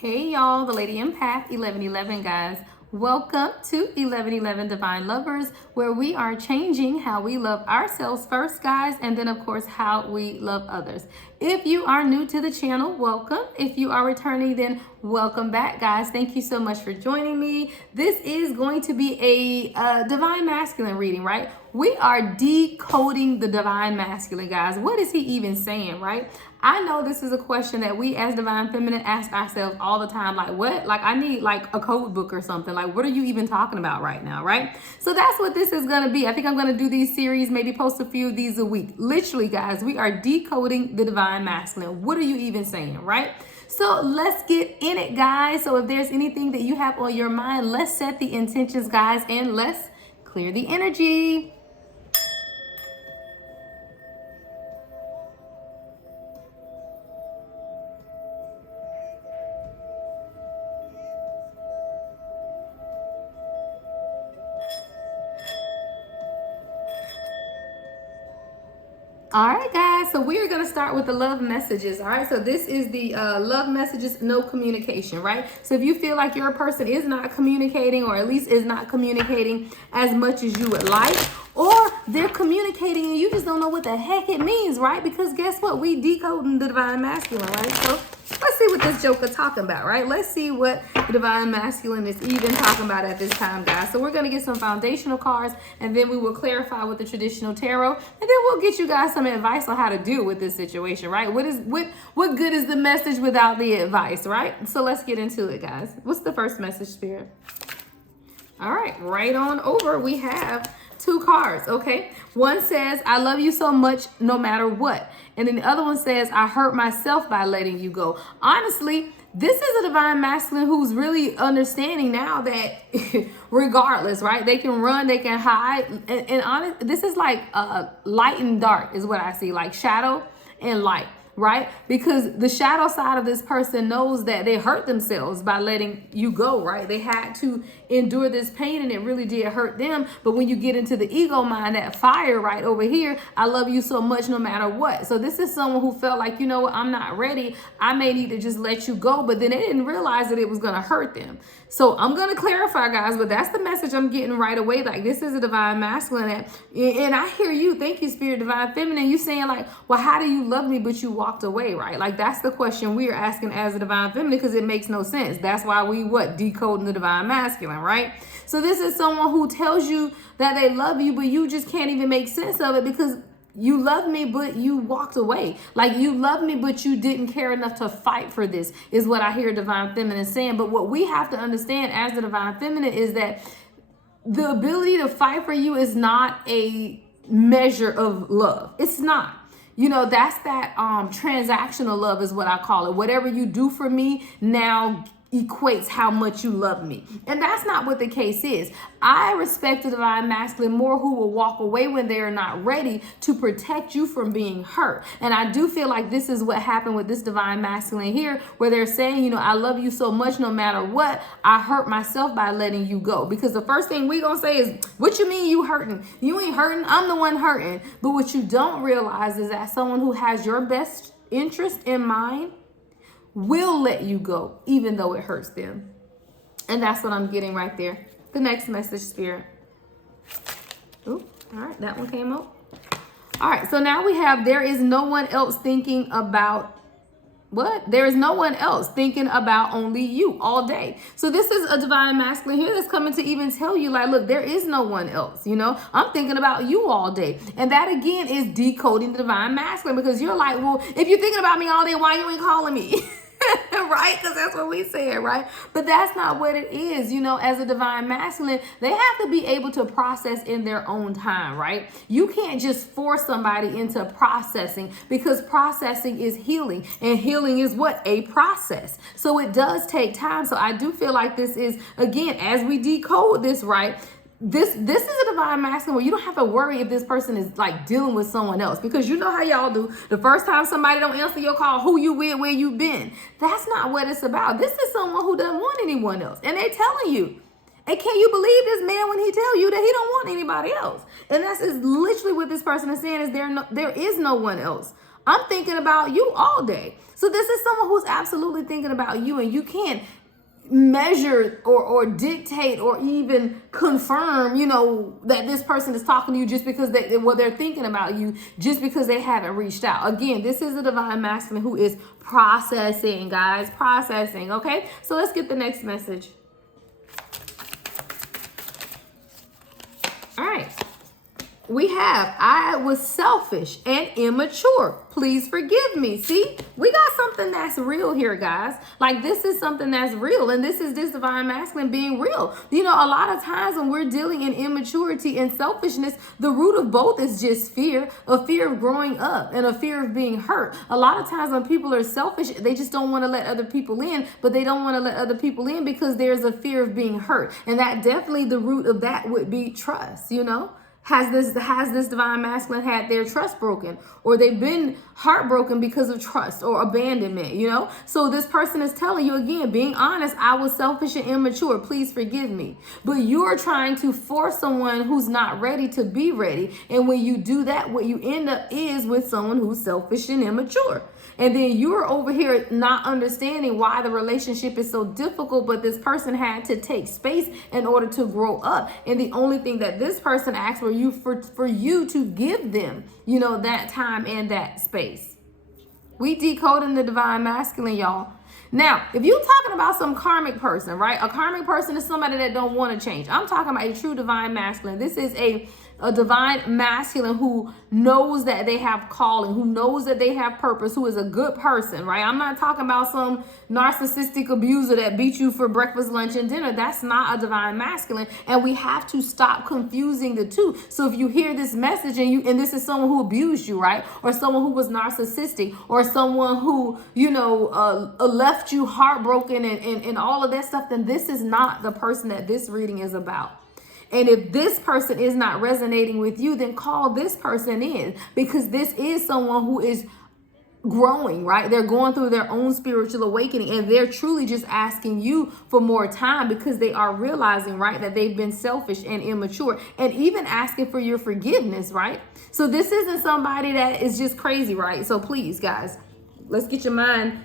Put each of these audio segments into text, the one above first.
Hey y'all, the Lady Empath 1111 guys. Welcome to 1111 Divine Lovers, where we are changing how we love ourselves first, guys, and then of course how we love others. If you are new to the channel, welcome. If you are returning, then welcome back, guys. Thank you so much for joining me. This is going to be a Divine Masculine reading, right? We are decoding the Divine Masculine, guys. What is he even saying, right? I know this is a question that we as Divine Feminine ask ourselves all the time. Like, what? Like, I need like a code book or something. Like, what are you even talking about right now, right? So that's what this is going to be. I think I'm going to do these series, maybe post a few of these a week. Literally, guys, we are decoding the Divine Masculine. What are you even saying, right? So let's get in it, guys. So if there's anything that you have on your mind, let's set the intentions, guys, and let's clear the energy. All right, guys, so we are going to start with the love messages. All right, so this is the love messages, no communication, right? So if you feel like your person is not communicating, or at least is not communicating as much as you would like, or they're communicating and you just don't know what the heck it means, right? Because guess what? We decoding the Divine Masculine, right? So let's see what this Joker talking about, right? Let's see what the Divine Masculine is even talking about at this time, guys. So we're going to get some foundational cards, and then we will clarify with the traditional tarot, and then we'll get you guys some advice on how to deal with this situation, right? What good is the message without the advice, right? So let's get into it, guys. What's the first message, Spirit? All right on over. We have two cards, okay? One says, I love you so much no matter what. And then the other one says, I hurt myself by letting you go. Honestly, this is a Divine Masculine who's really understanding now that regardless, right? They can run, they can hide. And honest, this is like light and dark is what I see, like shadow and light. Right? Because the shadow side of this person knows that they hurt themselves by letting you go, right? They had to endure this pain and it really did hurt them. But when you get into the ego mind, that fire right over here, I love you so much no matter what. So this is someone who felt like, you know what, I'm not ready. I may need to just let you go. But then they didn't realize that it was going to hurt them. So I'm going to clarify, guys, but that's the message I'm getting right away. Like, this is a Divine Masculine. And I hear you. Thank you, Spirit, Divine Feminine. You saying like, well, how do you love me, but you walked away, right? Like, that's the question we are asking as a Divine Feminine, because it makes no sense. That's why we, decoding the Divine Masculine, right? So this is someone who tells you that they love you, but you just can't even make sense of it because you love me, but you walked away. Like, you love me, but you didn't care enough to fight for this, is what I hear Divine Feminine saying. But what we have to understand as the Divine Feminine is that the ability to fight for you is not a measure of love. It's not. You know, that's that transactional love is what I call it. Whatever you do for me now equates how much you love me. And that's not what the case is. I respect the Divine Masculine more who will walk away when they are not ready to protect you from being hurt. And I do feel like this is what happened with this Divine Masculine here, where they're saying, you know, I love you so much no matter what. I hurt myself by letting you go. Because the first thing we gonna say is, what you mean you hurting? You ain't hurting. I'm the one hurting. But what you don't realize is that someone who has your best interest in mind will let you go, even though it hurts them. And that's what I'm getting right there. The next message, Spirit. Ooh, all right, that one came out. All right, so now we have, there is no one else thinking about what? There is no one else thinking about only you all day. So this is a Divine Masculine here that's coming to even tell you, like, look, there is no one else. You know, I'm thinking about you all day. And that, again, is decoding the Divine Masculine, because you're like, well, if you're thinking about me all day, why you ain't calling me? Right? Because that's what we said, right? But that's not what it is. You know, as a Divine Masculine, they have to be able to process in their own time, right? You can't just force somebody into processing, because processing is healing, and healing is what? A process. So it does take time. So I do feel like this is, again, as we decode this, right? This is a Divine Masculine where you don't have to worry if this person is like dealing with someone else, because you know how y'all do. The first time somebody don't answer your call, who you with, where you been. That's not what it's about. This is someone who doesn't want anyone else, and they telling you. And can you believe this man when he tell you that he don't want anybody else? And that's is literally what this person is saying, is there is no one else. I'm thinking about you all day. So this is someone who's absolutely thinking about you, and you can't measure or dictate or even confirm, that this person is talking to you just because they're thinking about you, just because they haven't reached out. Again, this is a divine masculine who is processing, guys, processing. Okay, so let's get the next message. All right. We have, I was selfish and immature. Please forgive me. See, we got something that's real here, guys. Like, this is something that's real. And this is this divine masculine being real. A lot of times when we're dealing in immaturity and selfishness, the root of both is just fear, a fear of growing up and a fear of being hurt. A lot of times when people are selfish, they just don't want to let other people in, but they don't want to let other people in because there's a fear of being hurt. And that definitely, the root of that would be trust, Has this divine masculine had their trust broken, or they've been heartbroken because of trust or abandonment, So this person is telling you, again, being honest, I was selfish and immature. Please forgive me. But you're trying to force someone who's not ready to be ready. And when you do that, what you end up is with someone who's selfish and immature. And then you're over here not understanding why the relationship is so difficult, but this person had to take space in order to grow up. And the only thing that this person asked for you to give them, that time and that space. We decoding the divine masculine, y'all. Now, if you're talking about some karmic person, right? A karmic person is somebody that don't want to change. I'm talking about a true divine masculine. This is a divine masculine who knows that they have calling, who knows that they have purpose, who is a good person, right? I'm not talking about some narcissistic abuser that beat you for breakfast, lunch, and dinner. That's not a divine masculine. And we have to stop confusing the two. So if you hear this message and this is someone who abused you, right? Or someone who was narcissistic, or someone who, left you heartbroken and all of that stuff, then this is not the person that this reading is about. And if this person is not resonating with you, then call this person in, because this is someone who is growing, right? They're going through their own spiritual awakening, and they're truly just asking you for more time because they are realizing, right, that they've been selfish and immature, and even asking for your forgiveness, right? So this isn't somebody that is just crazy, right? So please, guys, let's get your mind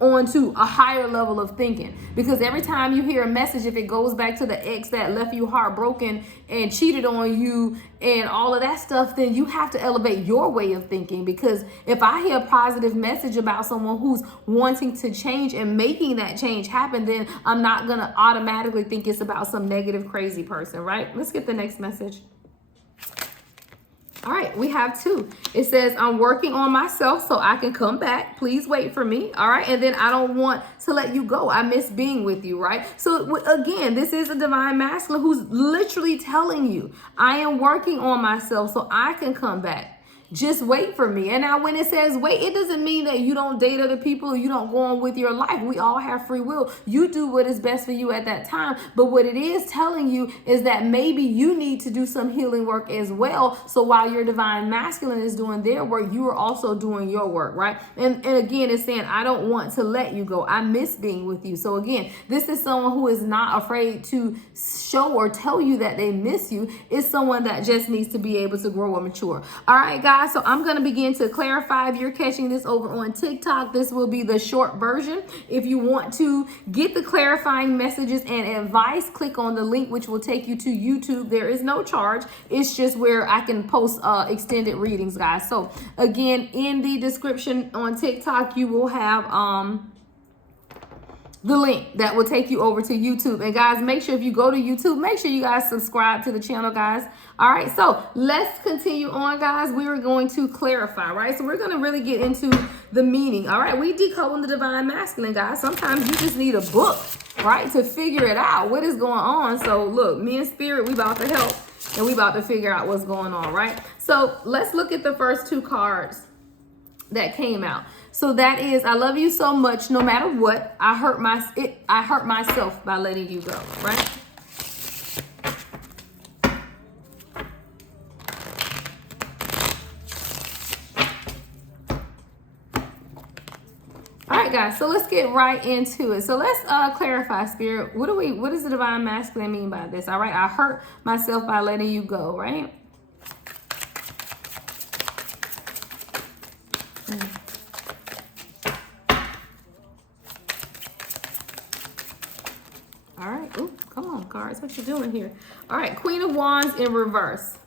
onto a higher level of thinking, because every time you hear a message, if it goes back to the ex that left you heartbroken and cheated on you and all of that stuff, then you have to elevate your way of thinking. Because if I hear a positive message about someone who's wanting to change and making that change happen, then I'm not gonna automatically think it's about some negative, crazy person, right? Let's get the next message. All right, we have 2. It says, I'm working on myself so I can come back. Please wait for me. All right. And then I don't want to let you go. I miss being with you. Right. So again, this is a divine masculine who's literally telling you, I am working on myself so I can come back. Just wait for me. And now when it says wait, it doesn't mean that you don't date other people or you don't go on with your life. We all have free will. You do what is best for you at that time. But what it is telling you is that maybe you need to do some healing work as well. So while your divine masculine is doing their work, you are also doing your work, right? And again, it's saying, I don't want to let you go. I miss being with you. So again, this is someone who is not afraid to show or tell you that they miss you. It's someone that just needs to be able to grow and mature. All right, guys. So I'm going to begin to clarify. If you're catching this over on TikTok, this will be the short version. If you want to get the clarifying messages and advice, click on the link, which will take you to YouTube. There is no charge. It's just where I can post extended readings, guys. So again, in the description on TikTok, you will have the link that will take you over to YouTube. And guys, make sure if you go to YouTube, make sure you guys subscribe to the channel, guys. All right, so let's continue on, guys. We are going to clarify, right? So we're going to really get into the meaning. All right, we decoding the divine masculine, guys. Sometimes you just need a book, right, to figure it out. What is going on? So look, me and Spirit, we about to help, and we about to figure out what's going on, right? So let's look at the first 2 cards that came out. So that is, I love you so much, no matter what. I hurt myself by letting you go, right? All right, guys, so let's get right into it. So let's clarify, Spirit. What does the divine masculine mean by this? All right, I hurt myself by letting you go, right? All right. Oh, come on, cards. What you doing here? All right. Queen of Wands in reverse.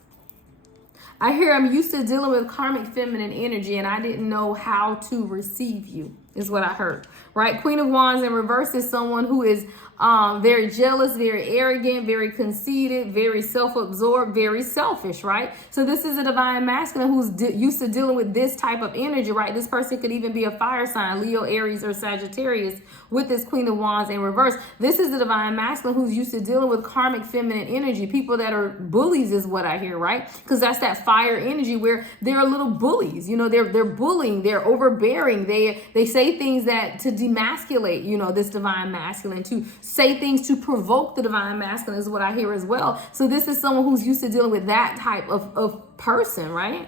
I hear I'm used to dealing with karmic feminine energy and I didn't know how to receive you, is what I heard, right? Queen of Wands in reverse is someone who is very jealous, very arrogant, very conceited, very self-absorbed, very selfish, right? So this is a divine masculine who's used to dealing with this type of energy, right? This person could even be a fire sign, Leo, Aries, or Sagittarius with this Queen of Wands in reverse. This is the divine masculine who's used to dealing with karmic feminine energy. People that are bullies is what I hear, right? Because that's that fire energy where they're little bullies. You know, they're bullying, they're overbearing. They say things that to demasculate, you know, this divine masculine, to say things to provoke the divine masculine is what I hear as well. So this is someone who's used to dealing with that type of person, right?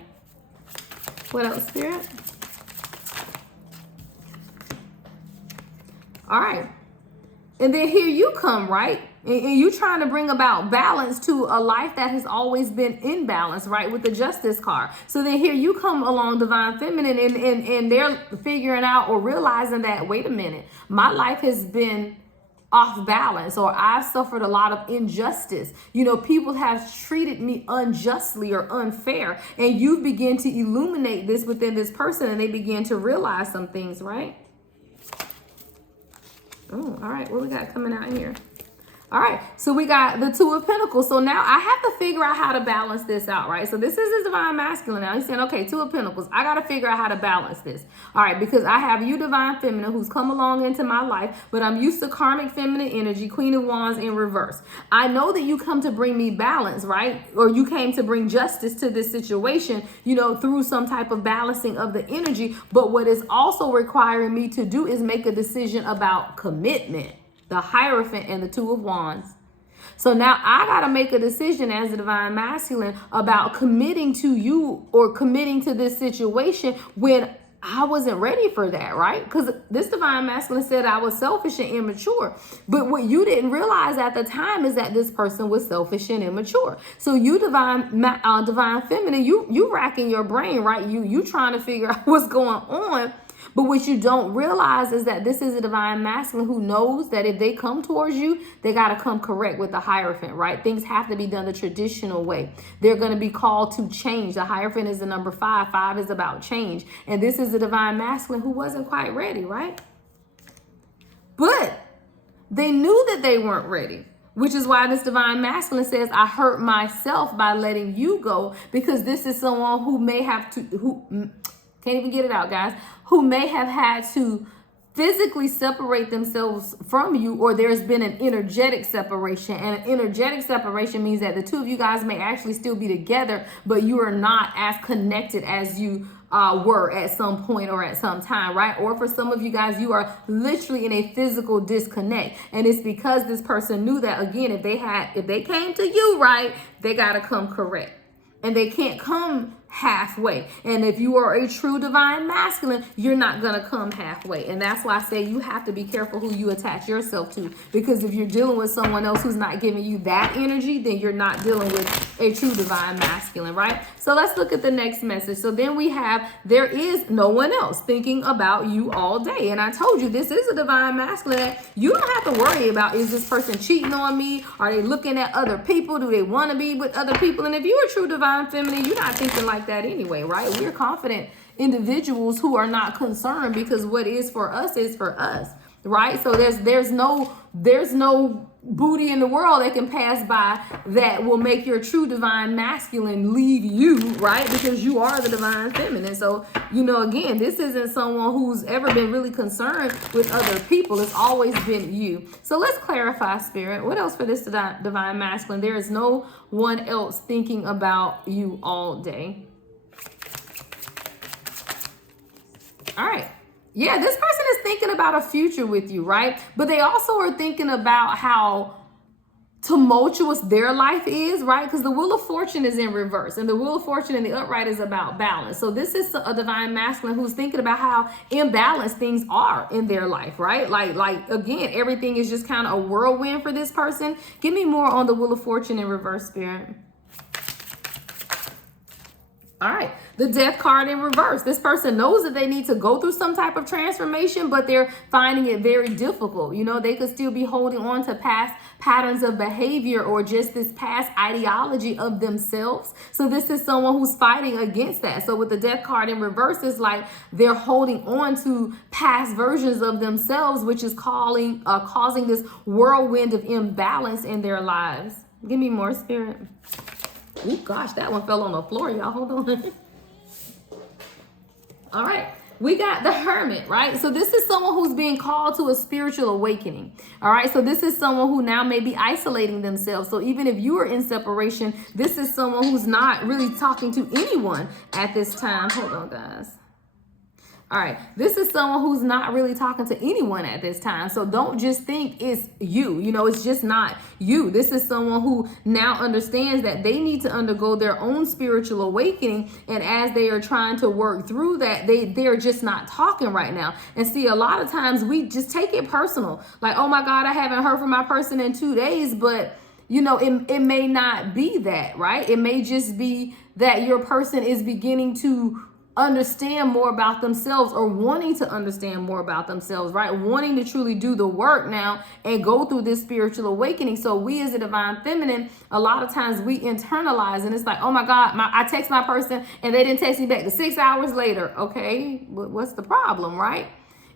What else, Spirit? All right. And then here you come, right? And you trying to bring about balance to a life that has always been in balance, right? With the Justice card. So then here you come along, divine feminine, and they're figuring out or realizing that, wait a minute, my life has been off balance, or I've suffered a lot of injustice. You know, people have treated me unjustly or unfair. And you begin to illuminate this within this person and they begin to realize some things, right? Oh, all right. What we got coming out here? All right, so we got the Two of Pentacles. So now I have to figure out how to balance this out, right? So this is the divine masculine now. He's saying, okay, Two of Pentacles. I got to figure out how to balance this. All right, because I have you, divine feminine, who's come along into my life, but I'm used to karmic feminine energy, Queen of Wands in reverse. I know that you come to bring me balance, right? Or you came to bring justice to this situation, you know, through some type of balancing of the energy. But what is also requiring me to do is make a decision about commitment. The Hierophant and the Two of Wands. So now I got to make a decision as a divine masculine about committing to you or committing to this situation when I wasn't ready for that, right? Because this divine masculine said I was selfish and immature. But what you didn't realize at the time is that this person was selfish and immature. So you divine feminine, you racking your brain, right? You trying to figure out what's going on. But what you don't realize is that this is a divine masculine who knows that if they come towards you, they got to come correct with the Hierophant, right? Things have to be done the traditional way. They're going to be called to change. The Hierophant is the number 5. 5 is about change. And this is a divine masculine who wasn't quite ready, right? But they knew that they weren't ready. Which is why this divine masculine says, I hurt myself by letting you go, because this is someone who may have to, can't even get it out, guys, who may have had to physically separate themselves from you, or there's been an energetic separation. And an energetic separation means that the two of you guys may actually still be together, but you are not as connected as you were at some point or at some time, right? Or for some of you guys, you are literally in a physical disconnect. And it's because this person knew that, again, if they came to you, right, they got to come correct. And they can't come halfway. And if you are a true divine masculine, you're not going to come halfway. And that's why I say you have to be careful who you attach yourself to. Because if you're dealing with someone else who's not giving you that energy, then you're not dealing with a true divine masculine, right? So let's look at the next message. So then we have, there is no one else thinking about you all day. And I told you, this is a divine masculine. You don't have to worry about, is this person cheating on me? Are they looking at other people? Do they want to be with other people? And if you're a true divine feminine, you're not thinking like that anyway, right? We're confident individuals who are not concerned, because what is for us is for us, right? So there's no booty in the world that can pass by that will make your true divine masculine leave you, right? Because you are the divine feminine. So, you know, again, this isn't someone who's ever been really concerned with other people. It's always been you. So let's clarify, Spirit. What else for this divine masculine? There is no one else thinking about you all day. All right. Yeah, this person is thinking about a future with you, right? But they also are thinking about how tumultuous their life is, right? Because the Wheel of Fortune is in reverse, and the Wheel of Fortune in the upright is about balance. So this is a divine masculine who's thinking about how imbalanced things are in their life, right? Like again, everything is just kind of a whirlwind for this person. Give me more on the Wheel of Fortune in reverse, Spirit. All right, the death card in reverse. This person knows that they need to go through some type of transformation, but they're finding it very difficult. You know, they could still be holding on to past patterns of behavior or just this past ideology of themselves. So this is someone who's fighting against that. So with the death card in reverse, it's like they're holding on to past versions of themselves, which is causing this whirlwind of imbalance in their lives. Give me more, Spirit. Oh gosh, that one fell on the floor, y'all. Hold on. All right, we got the Hermit, right? So this is someone who's being called to a spiritual awakening. All right, so this is someone who now may be isolating themselves. So even if you are in separation, this is someone who's not really talking to anyone at this time. Hold on, guys. All right, this is someone who's not really talking to anyone at this time. So don't just think it's you. You know, it's just not you. This is someone who now understands that they need to undergo their own spiritual awakening. And as they are trying to work through that, they're just not talking right now. And see, a lot of times we just take it personal. Like, oh my God, I haven't heard from my person in 2 days, but you know, it may not be that, right? It may just be that your person is beginning to understand more about themselves or wanting to understand more about themselves, right? Wanting to truly do the work now and go through this spiritual awakening. So we as a divine feminine, a lot of times we internalize and it's like, oh my God, I text my person and they didn't text me back to 6 hours later. Okay, what's the problem, right?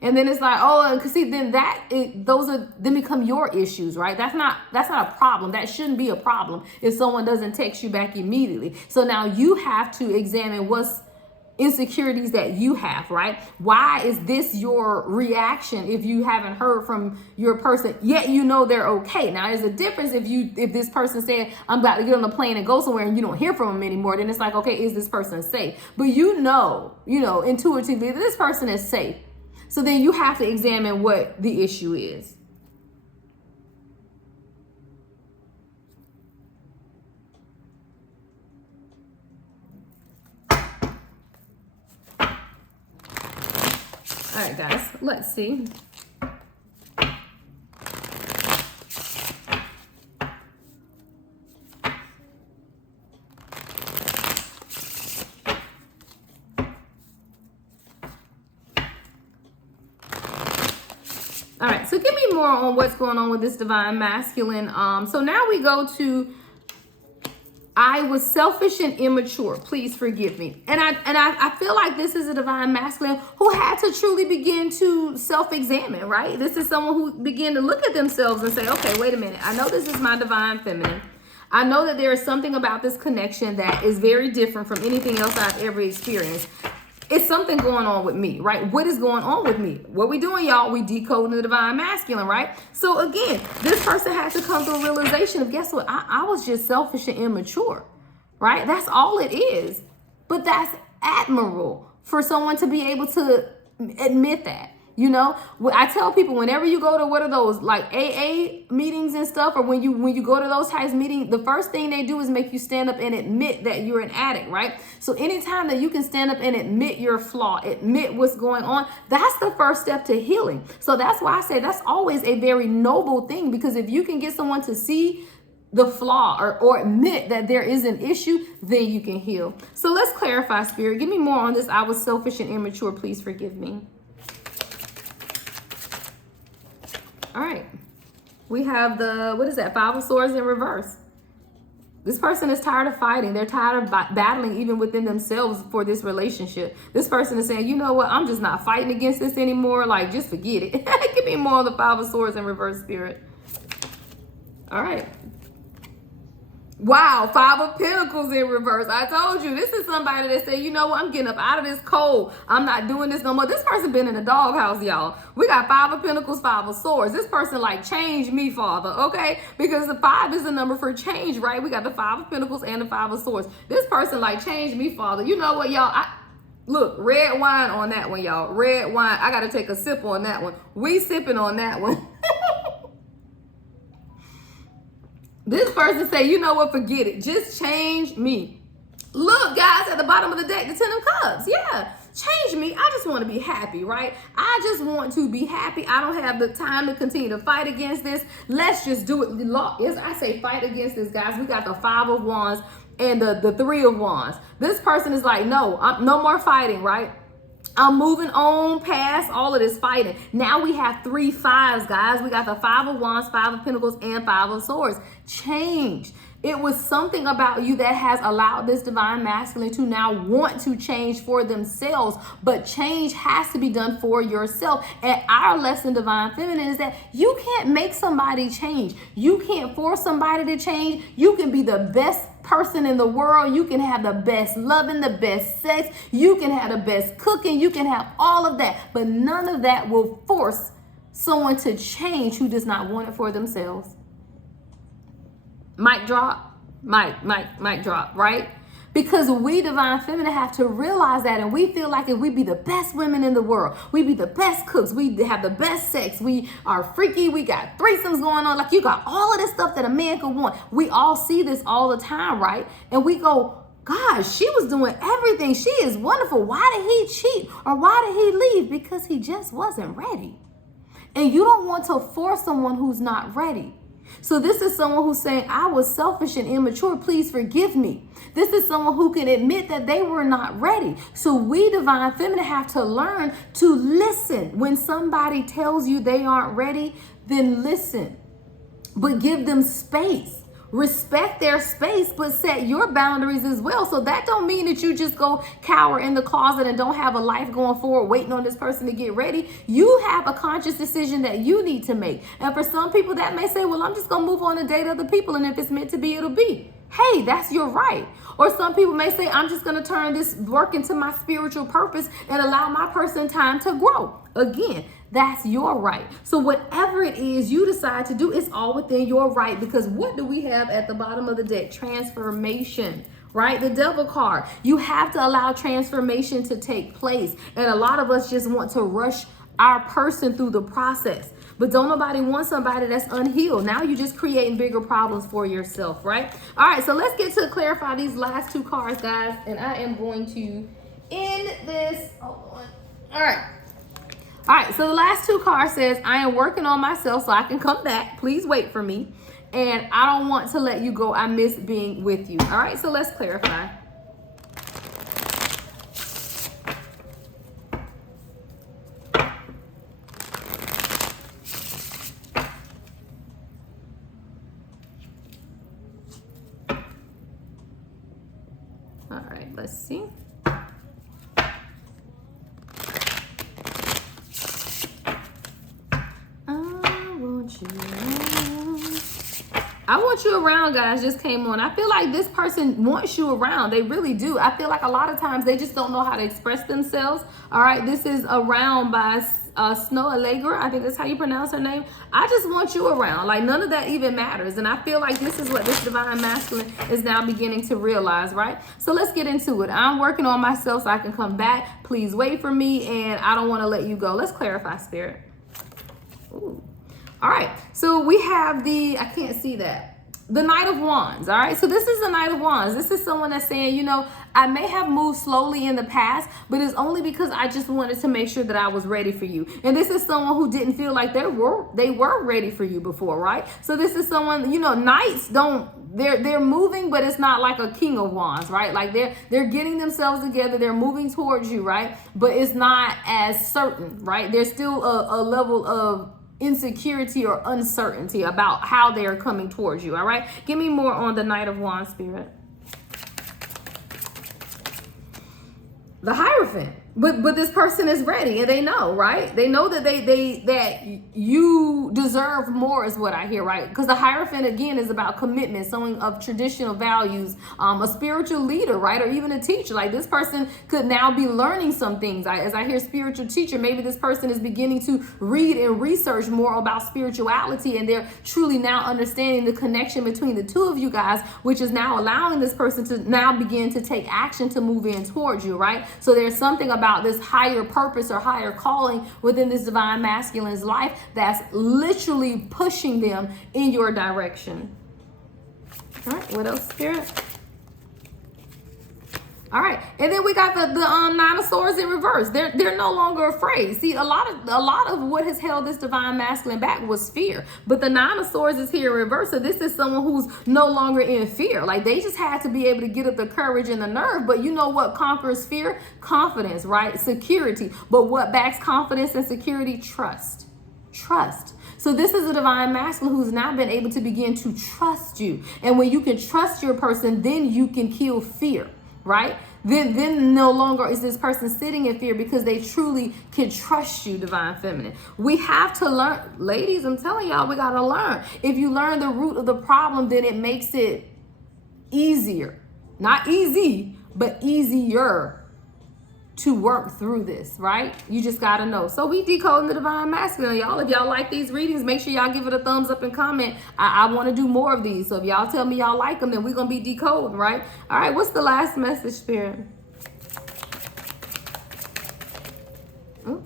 And then it's like, oh, cause see, then then become your issues, right? That's not a problem. That shouldn't be a problem if someone doesn't text you back immediately. So now you have to examine what's insecurities that you have, right? Why is this your reaction if you haven't heard from your person yet you know they're okay? Now there's a difference if this person said, I'm about to get on the plane and go somewhere and you don't hear from them anymore, then it's like, okay, is this person safe? But you know intuitively that this person is safe. So then you have to examine what the issue is. All right, guys, let's see. All right, so give me more on what's going on with this divine masculine. So now we go to, I was selfish and immature. Please forgive me. And I feel like this is a divine masculine who had to truly begin to self-examine, right? This is someone who began to look at themselves and say, okay, wait a minute. I know this is my divine feminine. I know that there is something about this connection that is very different from anything else I've ever experienced. It's something going on with me, right? What is going on with me? What we doing, y'all? We decoding the divine masculine, right? So again, this person had to come to a realization of, guess what? I was just selfish and immature, right? That's all it is. But that's admirable for someone to be able to admit that. You know, I tell people whenever you go to what are those like AA meetings and stuff, or when you go to those types of meetings, the first thing they do is make you stand up and admit that you're an addict, right? So anytime that you can stand up and admit your flaw, admit what's going on, that's the first step to healing. So that's why I say that's always a very noble thing, because if you can get someone to see the flaw or admit that there is an issue, then you can heal. So let's clarify, Spirit. Give me more on this. I was selfish and immature. Please forgive me. All right, we have the, what is that? 5 of Swords in reverse. This person is tired of fighting. They're tired of battling even within themselves for this relationship. This person is saying, you know what? I'm just not fighting against this anymore. Like, just forget it. Give me more of the 5 of Swords in reverse, Spirit. All right. Wow, 5 of Pentacles in reverse. I told you, this is somebody that said, you know what, I'm getting up out of this cold. I'm not doing this no more. This person been in a doghouse, y'all. We got 5 of Pentacles, 5 of Swords. This person like, change me, Father, okay? Because the 5 is the number for change, right? We got the 5 of Pentacles and the 5 of Swords. This person like, change me, Father. You know what, y'all? Look, red wine on that one, y'all. Red wine. I got to take a sip on that one. We sipping on that one. This person say, you know what, forget it. Just change me. Look, guys, at the bottom of the deck, the 10 of Cups. Yeah, change me. I just want to be happy, right? I just want to be happy. I don't have the time to continue to fight against this. Let's just do it. As I say, fight against this, guys. We got the 5 of Wands and the Three of Wands. This person is like, no, no more fighting, right? I'm moving on past all of this fighting. Now we have 3 5s, guys. We got the Five of Wands, Five of Pentacles, and Five of Swords. Change. It was something about you that has allowed this divine masculine to now want to change for themselves, but change has to be done for yourself. And our lesson, divine feminine, is that you can't make somebody change. You can't force somebody to change. You can be the best person in the world. You can have the best loving, the best sex. You can have the best cooking. You can have all of that, but none of that will force someone to change who does not want it for themselves. Mic drop, mic drop, right? Because we divine feminine have to realize that, and we feel like if we be the best women in the world, we be the best cooks, we have the best sex, we are freaky, we got threesomes going on, like you got all of this stuff that a man could want. We all see this all the time, right? And we go, gosh, she was doing everything. She is wonderful. Why did he cheat? Or why did he leave? Because he just wasn't ready. And you don't want to force someone who's not ready. So this is someone who's saying, I was selfish and immature. Please forgive me. This is someone who can admit that they were not ready. So we divine feminine have to learn to listen. When somebody tells you they aren't ready, then listen. But give them space. Respect their space, but set your boundaries as well. So that don't mean that you just go cower in the closet and don't have a life going forward waiting on this person to get ready. You have a conscious decision that you need to make. And for some people that may say, well, I'm just going to move on and date other people. And if it's meant to be, it'll be. Hey, that's your right. Or some people may say, I'm just going to turn this work into my spiritual purpose and allow my person time to grow. Again, that's your right. So whatever it is you decide to do, it's all within your right. Because what do we have at the bottom of the deck? Transformation, right? The Devil card. You have to allow transformation to take place. And a lot of us just want to rush our person through the process. But don't nobody want somebody that's unhealed. Now you're just creating bigger problems for yourself, right? All right, so let's get to clarify these last 2 cards, guys. And I am going to end this. Hold on. All right. All right, so the last 2 cards says, I am working on myself so I can come back. Please wait for me. And I don't want to let you go. I miss being with you. All right, so let's clarify. All right, let's see. I want you around, guys, just came on. I feel like this person wants you around. They really do. I feel like a lot of times they just don't know how to express themselves. All right, this is Around by Snow Allegra. I think that's how you pronounce her name. I just want you around. Like, none of that even matters. And I feel like this is what this divine masculine is now beginning to realize, right? So let's get into it. I'm working on myself so I can come back. Please wait for me, and I don't want to let you go. Let's clarify, Spirit. Ooh. All right, so we have I can't see that. The Knight of Wands, all right? So this is the Knight of Wands. This is someone that's saying, you know, I may have moved slowly in the past, but it's only because I just wanted to make sure that I was ready for you. And this is someone who didn't feel like they were ready for you before, right? So this is someone, you know, knights they're moving, but it's not like a King of Wands, right? Like they're getting themselves together, they're moving towards you, right? But it's not as certain, right? There's still a level of insecurity or uncertainty about how they're coming towards you. All right, give me more on the Knight of Wands, Spirit. The Hierophant. But this person is ready, and they know, right? They know that that you deserve more is what I hear, right? Because the Hierophant, again, is about commitment, someone of traditional values, a spiritual leader, right? Or even a teacher. Like, this person could now be learning some things. As I hear spiritual teacher, maybe this person is beginning to read and research more about spirituality, and they're truly now understanding the connection between the two of you guys, which is now allowing this person to now begin to take action to move in towards you, right? So there's something about this higher purpose or higher calling within this divine masculine's life that's literally pushing them in your direction. All right, what else, Spirit? All right, and then we got the Nine of Swords in reverse. They're no longer afraid. See, a lot of what has held this divine masculine back was fear. But the Nine of Swords is here in reverse. So this is someone who's no longer in fear. Like they just had to be able to get up the courage and the nerve. But you know what conquers fear? Confidence, right? Security. But what backs confidence and security? Trust. Trust. So this is a divine masculine who's now been able to begin to trust you. And when you can trust your person, then you can kill fear, right? Then no longer is this person sitting in fear because they truly can trust you, divine feminine. We have to learn, ladies, I'm telling y'all, we got to learn. If you learn the root of the problem, then it makes it easier. Not easy, but easier to work through this, right? You just got to know. So we decoding the divine masculine, y'all. If y'all like these readings, make sure y'all give it a thumbs up and comment. I want to do more of these. So if y'all tell me y'all like them, then we're going to be decoding, right? All right, what's the last message, Spirit? All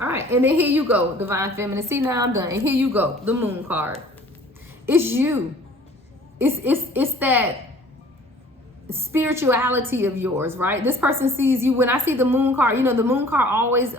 right, and then here you go, divine feminine. See, now I'm done. And here you go, the moon card. It's you. It's that spirituality of yours, right? This person sees you. When I see the moon card, you know, the moon card always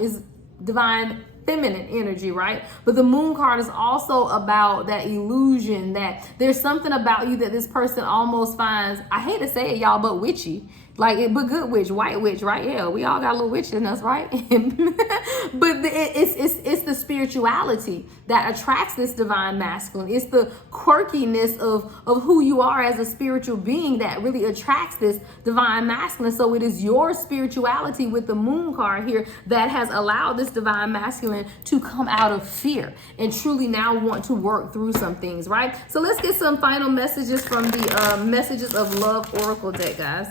is divine feminine energy, right? But the moon card is also about that illusion that there's something about you that this person almost finds, I hate to say it, y'all, but witchy. Like it, but good witch, white witch, right? Yeah, we all got a little witch in us, right? But it's the spirituality that attracts this divine masculine. It's the quirkiness of who you are as a spiritual being that really attracts this divine masculine. So it is your spirituality with the moon card here that has allowed this divine masculine to come out of fear and truly now want to work through some things, right? So let's get some final messages from the Messages of Love Oracle deck, guys.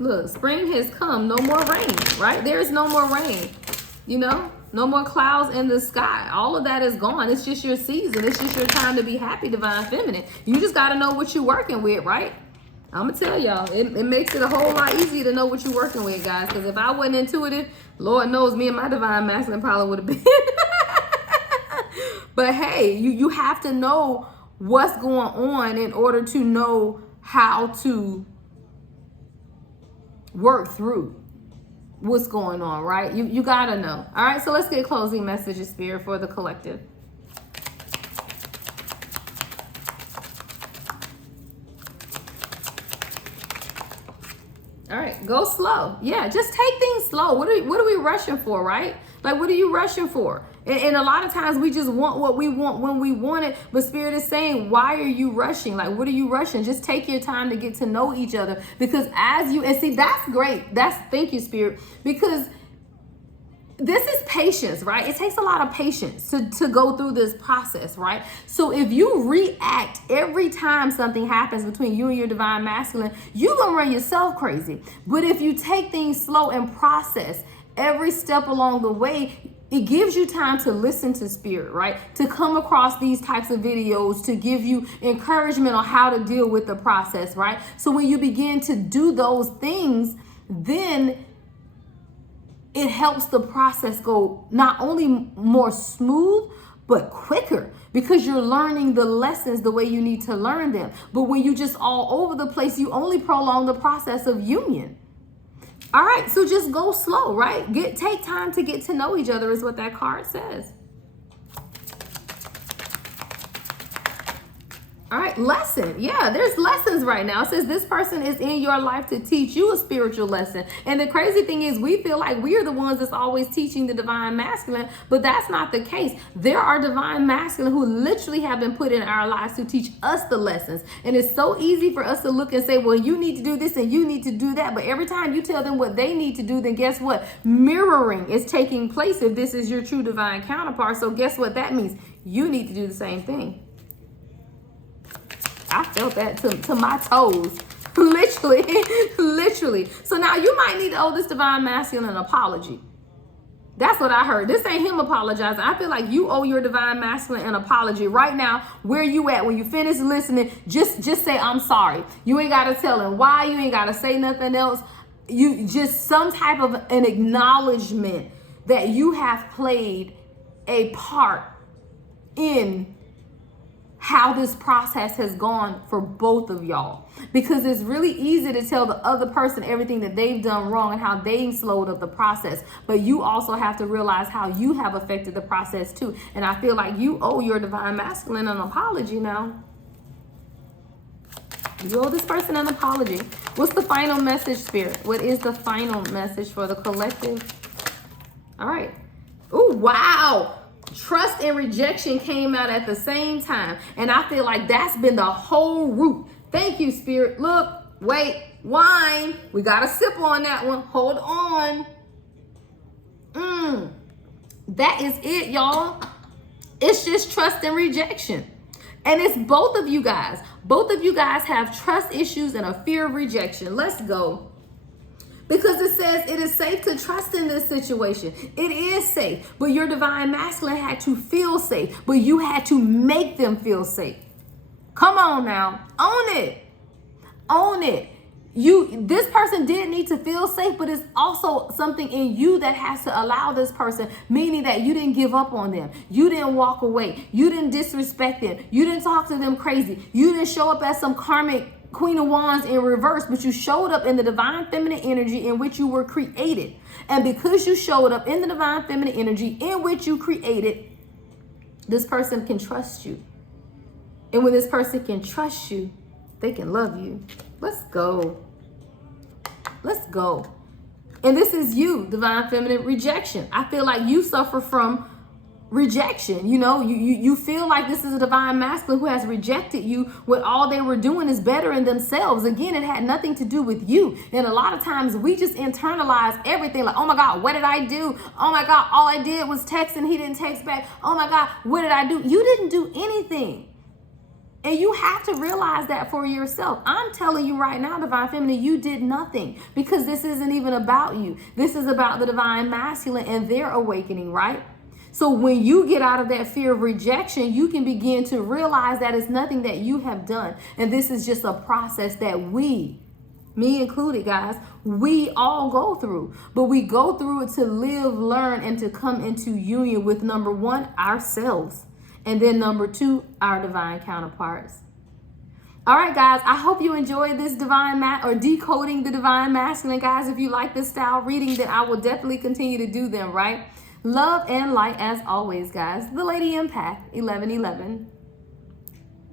Look, spring has come. No more rain, right? There is no more rain. You know, no more clouds in the sky. All of that is gone. It's just your season. It's just your time to be happy, divine feminine. You just got to know what you're working with, right? I'm going to tell y'all, it makes it a whole lot easier to know what you're working with, guys. Because if I wasn't intuitive, Lord knows me and my divine masculine probably would have been. But hey, you have to know what's going on in order to know how to work through what's going on, right? You gotta know. All right, so let's get closing messages, Spirit, for the collective. All right, go slow. Yeah, just take things slow. What are we rushing for, right? Like, what are you rushing for? And a lot of times we just want what we want when we want it. But Spirit is saying, why are you rushing? Like, what are you rushing? Just take your time to get to know each other. Because as you, and see, that's great. Thank you, Spirit. Because this is patience, right? It takes a lot of patience to go through this process, right? So if you react every time something happens between you and your divine masculine, you're going to run yourself crazy. But if you take things slow and process every step along the way, it gives you time to listen to Spirit, right? To come across these types of videos to give you encouragement on how to deal with the process, right? So when you begin to do those things, then it helps the process go not only more smooth, but quicker, because you're learning the lessons the way you need to learn them. But when you just all over the place, you only prolong the process of union. All right, so just go slow, right? Take time to get to know each other is what that card says. All right, lesson. Yeah, there's lessons right now. It says this person is in your life to teach you a spiritual lesson. And the crazy thing is we feel like we're the ones that's always teaching the divine masculine, but that's not the case. There are divine masculine who literally have been put in our lives to teach us the lessons. And it's so easy for us to look and say, well, you need to do this and you need to do that. But every time you tell them what they need to do, then guess what? Mirroring is taking place if this is your true divine counterpart. So guess what that means? You need to do the same thing. I felt that to my toes, literally. So now you might need to owe this divine masculine an apology. That's what I heard. This ain't him apologizing. I feel like you owe your divine masculine an apology right now. Where you at? When you finish listening, just say, I'm sorry. You ain't got to tell him why. You ain't got to say nothing else. You just some type of an acknowledgement that you have played a part in how this process has gone for both of y'all. Because it's really easy to tell the other person everything that they've done wrong and how they slowed up the process. But you also have to realize how you have affected the process too. And I feel like you owe your divine masculine an apology now. You owe this person an apology. What's the final message, Spirit? What is the final message for the collective? All right. Oh, wow. Trust and rejection came out at the same time. And I feel like that's been the whole root. Thank you, Spirit. Look, wait, wine. We got to sip on that one. Hold on. That is it, y'all. It's just trust and rejection. And it's both of you guys. Both of you guys have trust issues and a fear of rejection. Let's go. Because it says it is safe to trust in this situation. It is safe. But your divine masculine had to feel safe. But you had to make them feel safe. Come on now. Own it. Own it. This person did need to feel safe, but it's also something in you that has to allow this person, meaning that you didn't give up on them. You didn't walk away. You didn't disrespect them. You didn't talk to them crazy. You didn't show up as some karmic Queen of Wands in reverse, but you showed up in the divine feminine energy in which you were created. And because you showed up in the divine feminine energy in which you created, this person can trust you. And when this person can trust you, they can love you. Let's go. Let's go. And this is you, divine feminine rejection. I feel like you suffer from rejection. You feel like this is a divine masculine who has rejected you when all they were doing is bettering themselves. Again, it had nothing to do with you. And a lot of times we just internalize everything like, oh my God, what did I do? Oh my God, all I did was text and he didn't text back. Oh my God, what did I do? You didn't do anything. And you have to realize that for yourself. I'm telling you right now, divine feminine, you did nothing, because this isn't even about you. This is about the divine masculine and their awakening, right? So when you get out of that fear of rejection, you can begin to realize that it's nothing that you have done. And this is just a process that me included, guys, we all go through. But we go through it to live, learn, and to come into union with, number one, ourselves. And then number two, our divine counterparts. All right, guys, I hope you enjoyed this decoding the divine masculine. Guys, if you like this style reading, then I will definitely continue to do them, right? Love and light as always, guys. The Lady Empath, 1111.